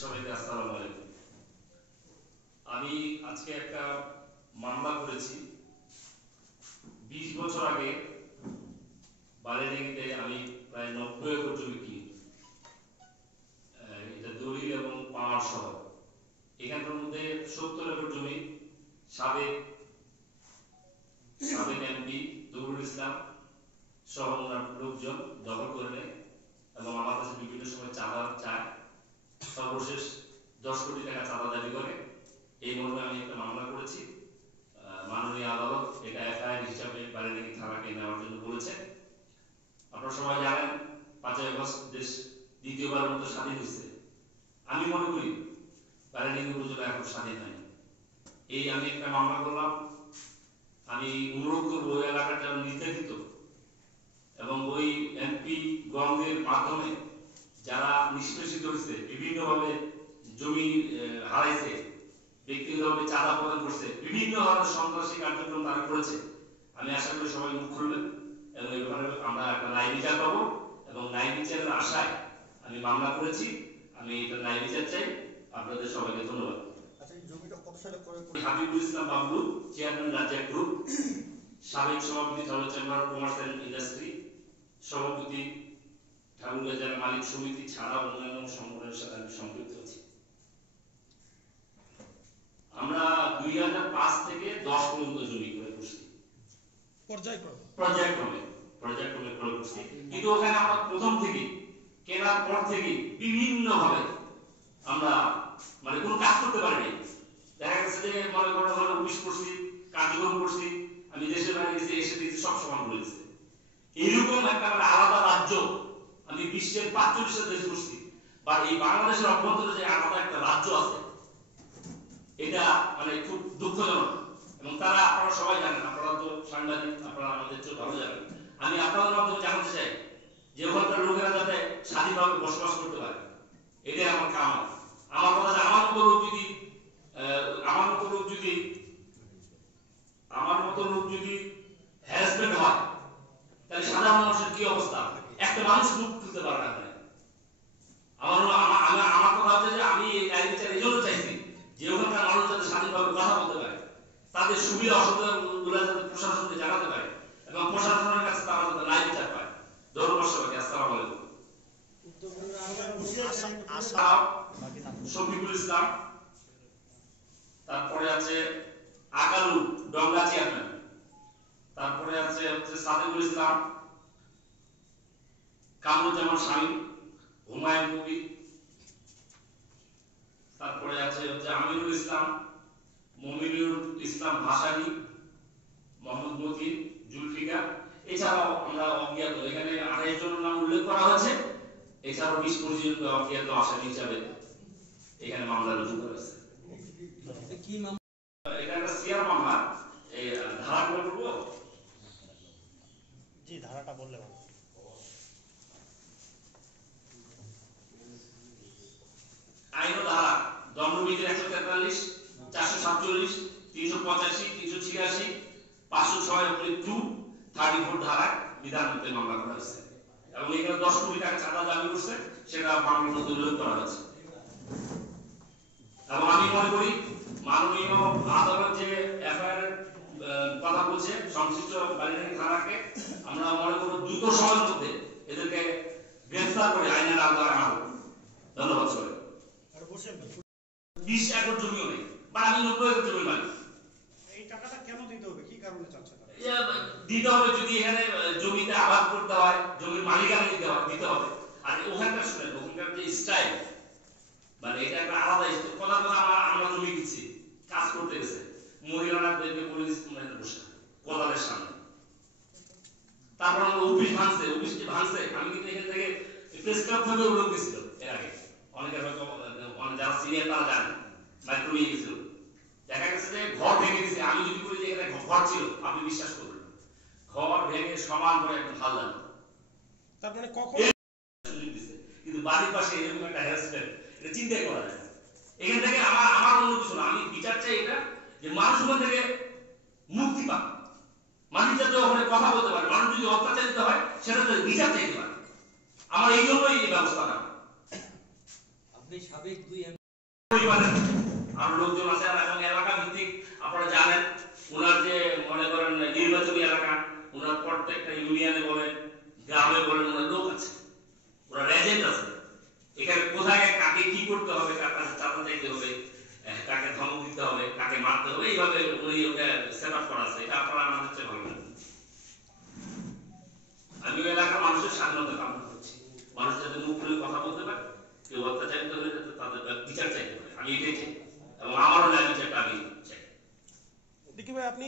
সবাইকে আসসালামু আলাইকুম। আমি আজকে একটা মামলা করেছি। 20 বছর আগে বালিডাঙ্গিতে আমি প্রায় 90 একর জমি কিনি, এটা দলিল এবং পাওয়ার সহ। এখানকার মধ্যে 70 একর জমি সাবেক এমপি দৌলুল ইসলাম সহ ওনার লোকজন দখল করে নেয় এবং আমার কাছে বিভিন্ন সময় চাঁদা চায়। সর্বশেষ 10 কোটি টাকা চাঁদা দাবি করে। এই মর্মে আমি একটা মামলা করেছি। মাননীয় আদালত এটা এফআইআর হিসাবে বালিডাঙ্গি থানাকে নেওয়ার জন্য বলেছে। আপনারা সবাই জানেন 5ই আগস্ট দেশ দ্বিতীয়বারের মতো স্বাধীন হয়েছে। আমি মনে করি বালিডাঙ্গি উপজেলা এখন স্বাধীন হয়নি। এই আমি একটা মামলা করলাম। আমি অনুরোধ করবো ওই এলাকার যারা নির্যাতিত এবং ওই এমপি গণদের মাধ্যমে যারা নিষ্পেষিত হয়েছে, বিভিন্নভাবে জমি হারাইছে, ব্যক্তিগতভাবে চাঁদা প্রদান করছে, বিভিন্ন ধরনের সন্ত্রাসী কার্যক্রম তারা করেছে, আমি আশা করি সবাই মুখ খুলবেন এবং এই ব্যাপারে আমরা একটা ন্যায় বিচার পাবো এবং ন্যায় বিচারের আশায় আমি মামলা করেছি। আমি এটা ন্যায় বিচার চাই। আপনাদের সবাইকে ধন্যবাদ। হাবিবুল ইসলাম বাবলু, চেয়ারম্যান রাজ্জাক গ্রুপ, সাবেক সভাপতি Dhaka chamber of commerce and industry, সভাপতি ঠাকুরগাঁ জেলা মালিক সমিতি ছাড়া অন্যান্য সংগঠনের সাথে আমি সম্পৃক্ত আছি। আমরা 2005 থেকে 10 পর্যন্ত জমি করে করছি, পর্যায়ক্রমে করে করছি। কিন্তু ওখানে আমরা প্রথম থেকে কেনার পর থেকে বিভিন্ন ভাবে আমরা মানে কোনো কাজ করতে পারিনি। দেখা গেছে যে মনে করেন হলো অফিস করছি, কার্যক্রম করছি, আমি দেশের বাইরে গেছি, এসে দেখছি সব সমান করেছে। এইরকম একটা আলাদা রাজ্য আমি বিশ্বের 45টা দেশ করছি, বা এই বাংলাদেশের অভ্যন্তরে যে আলাদা একটা রাজ্য আছে, এটা মানে খুব দুঃখজনক। এবং তারা আপনারা সবাই জানেন, আপনারা তো সাংবাদিক, আপনারা আমাদের চেয়ে ভালো জানেন। আমি আপনাদের মাধ্যমে জানতে চাই যে ওখানকার লোকেরা যাতে স্বাধীনভাবে বসবাস করতে পারে, এটাই আমার কামনা। আমার কথা, আমার মতো লোক যদি হ্যারাসমেন্ট হয়, তাহলে সাধারণ মানুষের কি অবস্থা? একটা মানুষ মুখ খুলতে পারে না। আমার কথা হচ্ছে যে আমি এই ন্যায় বিচার এই জন্য চাইছি যে ওখানকার মানুষ যাতে স্বাধীনভাবে কথা বলতে পারে, তাদের সুবিধা অসুবিধা গুলা যাতে প্রশাসনকে জানাতে পারে এবং প্রশাসনের কাছে তারা যাতে ন্যায় বিচার পায়। ধন্যবাদ সবাইকে। আসসালামু আলাইকুম। শফিকুল ইসলাম, তারপরে আছে আকালু ডঙ্গা চেয়ারম্যান, তারপরে আছে সাদেকুল ইসলাম, কামরুজ্জামান শামীম, হুমায়ুন কবির, তারপরে আছে আমিনুল ইসলাম, মমিনুল ইসলাম ভাসানী, মোহাম্মদ মতিন, জুলফিকার। এছাড়াও আমরা অজ্ঞাত, এখানে 28 জনের নাম উল্লেখ করা হয়েছে। এছাড়াও 20-25 জন অজ্ঞাত আসামি হিসাবে এখানে মামলা রুজু করা হয়েছে। এটা একটা সিআর মামলা। এই ধারাগুলো বলবো? জি, ধারাটা বললে ভালো। আইন ও ধারা দণ্ডবিধি 143, 447, 385, 386, 506 34 ধারা বিধান মতে মামলা করা হয়েছে এবং এখানে 10 কোটি টাকা চাঁদা দাবি করছে, সেটা মামলার মধ্যে উল্লেখ করা হয়েছে। এবং আমি মনে করি মাননীয় আদালত যে এফআইআর কথা বলছে সংশ্লিষ্ট বালিডাঙ্গি থানাকে, আমরা মনে করব দ্রুত সময়ের মধ্যে এদেরকে গ্রেফতার করে আইনের আওতায় আনা হোক। ধন্যবাদ সবাই। 20 একর জমিও নেই, বা আমি 90 একর জমি মালিক। এই টাকাটা কেন দিতে হবে, কি কারণে চাচ্ছেন? দিতে হবে যদি এখানে জমিতে আবাদ করতে হয়, জমির মালিকানা দিতে হবে। আর ওখানকার শুনেন, ওখানকার যে স্টাইল, মানে এটা একটা আলাদা স্টাইল। কথা আমরা জমি কিনছি, কাজ করতে গেছে, মহিলারা দেখবে পুলিশ বসে কোদালের সামনে। তারপর আমরা অফিস ভাঙছে। আমি কিন্তু এখান থেকে প্রেস ক্লাব থেকে লোক গেছিল এর আগে, অনেকের হয়তো যারা সিনিয়র তারা জানেন, মাইক্রো নিয়ে গেছিল। দেখা গেছে যে ঘর ভেঙে দিছে। আমি যদি বলি যে এখানে ঘর ছিল, আপনি বিশ্বাস করবেন, ঘর ভেঙে সমান করে একদম ভাল লাগে। তার মানে কখন দিছে, কিন্তু বাড়ির পাশে এরকম একটা হ্যারাসমেন্ট, এটা চিন্তাই করা যায় না। এখান থেকে আমার অন্য কিছু না, আমি বিচার চাই এটা যে মানুষ ওখান থেকে মুক্তি পাক, মানুষ যাতে ওখানে কথা বলতে পারে, মানুষ যদি অত্যাচারিত হয় সেটা তো বিচার চাইতে পারে। আমার এই জন্যই এই ব্যবস্থা না। আপনি সাবেক দুই পরিবারের আর লোকজন আছে এবং এলাকা ভিত্তিক আপনারা জানেন ওনার যে মনে করেন নির্বাচনী এলাকা ওনার প্রত্যেকটা ইউনিয়নে বলেন গ্রামে বলেন ওনার লোক আছে ওনার এজেন্ট আছে এখানে কোথায় কাকে কি করতে হবে কার কাছে চাঁদা চাইতে হবে কাকে ধমক দিতে হবে কাকে মারতে হবে এইভাবে উনি ওটা সেট আপ করা আছে এটা আপনারা আমাদের চেয়ে ভালো জানেন। আমি ওই এলাকার মানুষের স্বাধীনতা কামনা করছি মানুষ যাতে মুখ খুলে কথা বলতে পারে কেউ অত্যাচারিত হলে যাতে তাদের বিচার চাইতে পারে আমি এটাই চাই এবং আমারও ন্যায় বিচারটা আমি চাই। দেখি ভাই আপনি